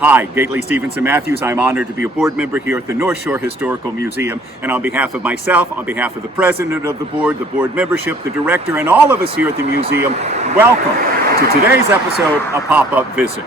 Hi, Gately Stevenson Matthews. I'm honored to be a board member here at the North Shore Historical Museum. And on behalf of myself, on behalf of the president of the board membership, the director, and all of us here at the museum, welcome to today's episode of Pop-Up Visit.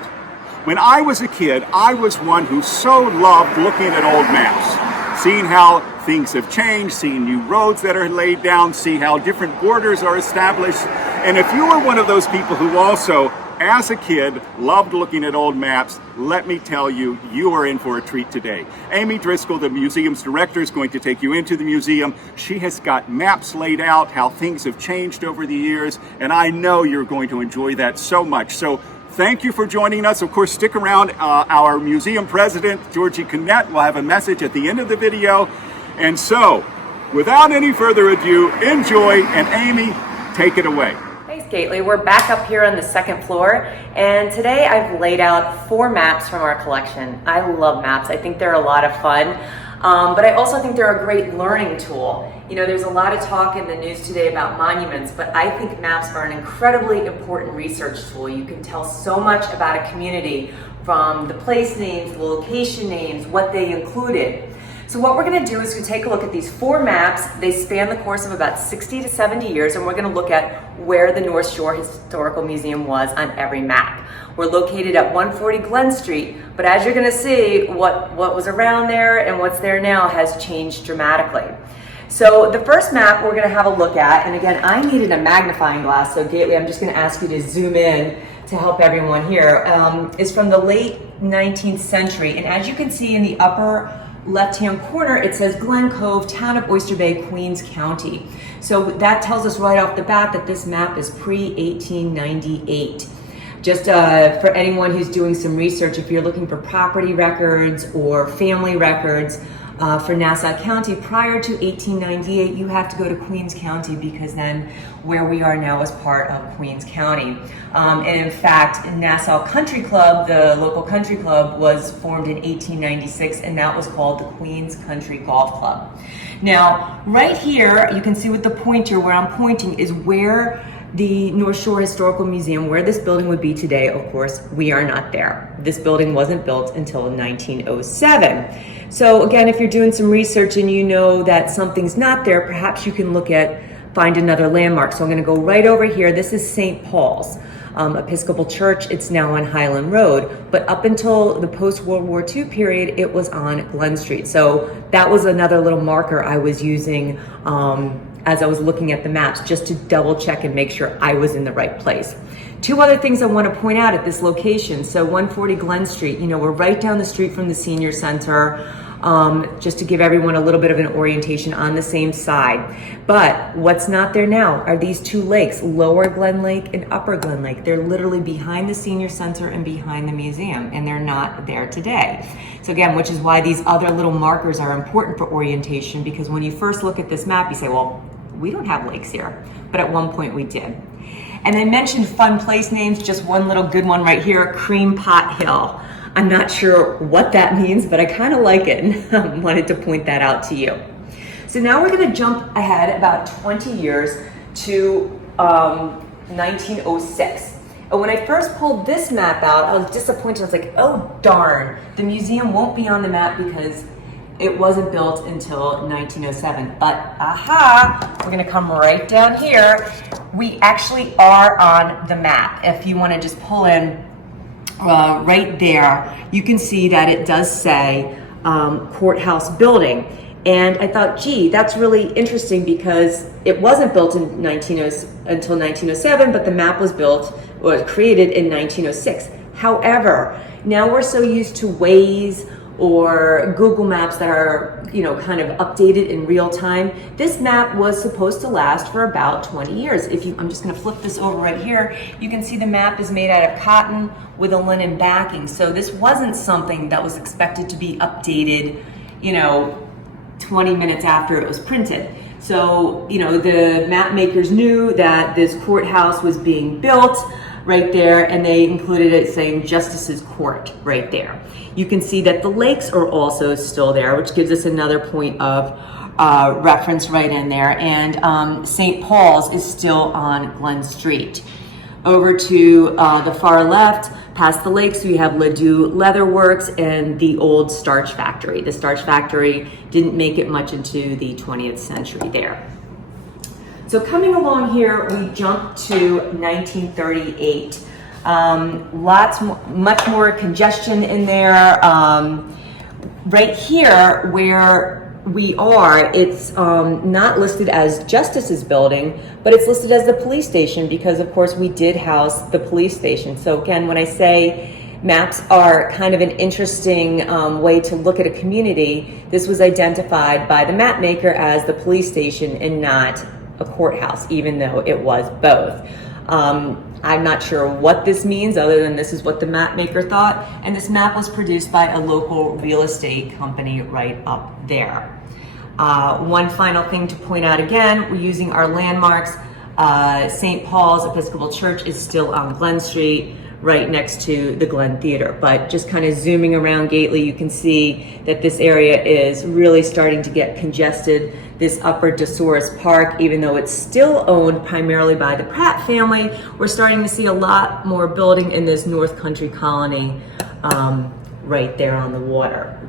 When I was a kid, I was one who so loved looking at old maps, seeing how things have changed, seeing new roads that are laid down, see how different borders are established. And if you were one of those people who also, as a kid, loved looking at old maps, let me tell you, you are in for a treat today. Amy Driscoll, the museum's director, is going to take you into the museum. She has got maps laid out, how things have changed over the years, and I know you're going to enjoy that so much. So thank you for joining us. Of course, stick around. Our museum president, Georgie Connett, will have a message at the end of the video. And so, without any further ado, enjoy, and Amy, take it away. Thanks, Gately. We're back up here on the second floor, and today I've laid out 4 maps from our collection. I love maps. I think they're a lot of fun, but I also think they're a great learning tool. You know, there's a lot of talk in the news today about monuments, but I think maps are an incredibly important research tool. You can tell so much about a community from the place names, the location names, what they included. So what we're going to do is we take a look at these 4 maps. They span the course of about 60 to 70 years, and we're going to look at where the North Shore Historical Museum was on every map. We're located at 140 Glen Street, but as you're going to see, what was around there and what's there now has changed dramatically. So the first map we're going to have a look at, and again, I needed a magnifying glass, so Gately, I'm just going to ask you to zoom in to help everyone here, is from the late 19th century, and as you can see in the upper left-hand corner, it says Glen Cove, Town of Oyster Bay, Queens County. So that tells us right off the bat that this map is pre-1898. Just for anyone who's doing some research, if you're looking for property records or family records for Nassau County prior to 1898, you have to go to Queens County because then where we are now is part of Queens County. And in fact, Nassau Country Club, the local country club, was formed in 1896, and that was called the Queens Country Golf Club. Now, right here, you can see with the pointer where I'm pointing is where the North Shore Historical Museum, where this building would be today. Of course, we are not there. This building wasn't built until 1907. So again, if you're doing some research and you know that something's not there, perhaps you can find another landmark. So I'm gonna go right over here. This is St. Paul's Episcopal Church. It's now on Highland Road, but up until the post-World War II period, it was on Glen Street. So that was another little marker I was using as I was looking at the maps, just to double check and make sure I was in the right place. 2 other things I want to point out at this location. So 140 Glen Street, you know, we're right down the street from the senior center, just to give everyone a little bit of an orientation on the same side. But what's not there now are these 2 lakes, Lower Glen Lake and Upper Glen Lake. They're literally behind the senior center and behind the museum, and they're not there today. So again, which is why these other little markers are important for orientation, because when you first look at this map, you say, well, we don't have lakes here, but at one point we did. And I mentioned fun place names, just one little good one right here, Cream Pot Hill. I'm not sure what that means, but I kind of like it and wanted to point that out to you. So now we're gonna jump ahead about 20 years to 1906. And when I first pulled this map out, I was disappointed. I was like, oh darn, the museum won't be on the map because it wasn't built until 1907, but aha, we're gonna come right down here. We actually are on the map. If you wanna just pull in right there, you can see that it does say courthouse building. And I thought, gee, that's really interesting because it wasn't built in until 1907, but the map was created in 1906. However, now we're so used to Waze or Google Maps that are, you know, kind of updated in real time. This map was supposed to last for about 20 years. I'm just gonna flip this over right here. You can see the map is made out of cotton with a linen backing. So this wasn't something that was expected to be updated, you know, 20 minutes after it was printed. So, you know, the map makers knew that this courthouse was being built right there, and they included it saying Justice's Court right there. You can see that the lakes are also still there, which gives us another point of reference right in there. And St. Paul's is still on Glen Street. Over to the far left, past the lakes, we have Ladue Leather Works and the old starch factory. The starch factory didn't make it much into the 20th century there. So coming along here, we jump to 1938. Much more congestion in there. Right here, where we are, it's not listed as Justice's building, but it's listed as the police station because, of course, we did house the police station. So again, when I say maps are kind of an interesting way to look at a community, this was identified by the map maker as the police station and not a courthouse, even though it was both. I'm not sure what this means other than this is what the map maker thought, and this map was produced by a local real estate company right up there. One final thing to point out again, we're using our landmarks. St. Paul's Episcopal Church is still on Glen Street, right next to the Glen Theater. But just kind of zooming around Gately, you can see that this area is really starting to get congested. This Upper DeSource Park, even though it's still owned primarily by the Pratt family, we're starting to see a lot more building in this North Country colony right there on the water.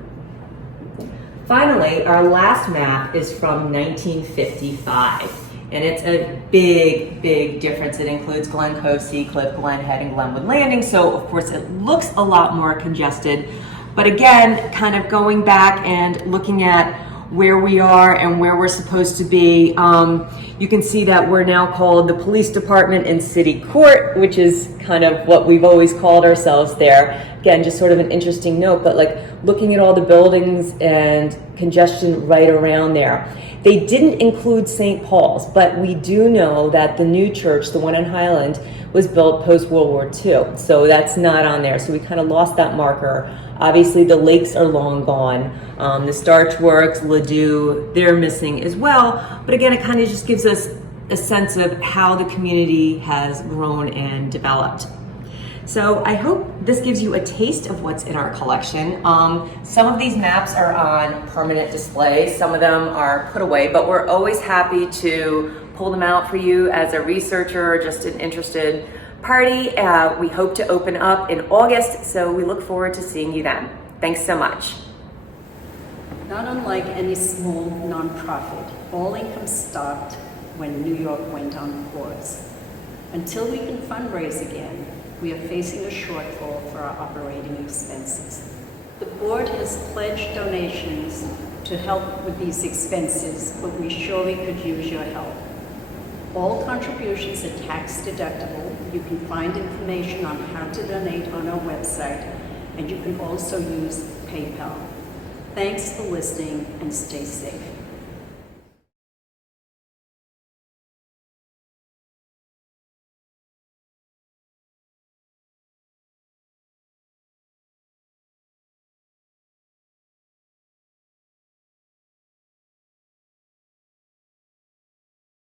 Finally, our last map is from 1955. And it's a big difference. It includes Glen Cove, Seacliff, Glen Head, and Glenwood Landing. So of course it looks a lot more congested. But again, kind of going back and looking at where we are and where we're supposed to be, you can see that we're now called the Police Department and City Court, which is kind of what we've always called ourselves there. Again, just sort of an interesting note, but like looking at all the buildings and congestion right around there. They didn't include St. Paul's, but we do know that the new church, the one on Highland, was built post-World War II. So that's not on there. So we kind of lost that marker. Obviously, the lakes are long gone. The starch works, Ladue, they're missing as well. But again, it kind of just gives us a sense of how the community has grown and developed. So I hope this gives you a taste of what's in our collection. Some of these maps are on permanent display, some of them are put away, but we're always happy to pull them out for you as a researcher or just an interested party. We hope to open up in August, so we look forward to seeing you then. Thanks so much. Not unlike any small nonprofit, all income stopped when New York went on pause. Until we can fundraise again, we are facing a shortfall for our operating expenses. The board has pledged donations to help with these expenses, but we surely could use your help. All contributions are tax deductible. You can find information on how to donate on our website, and you can also use PayPal. Thanks for listening and stay safe.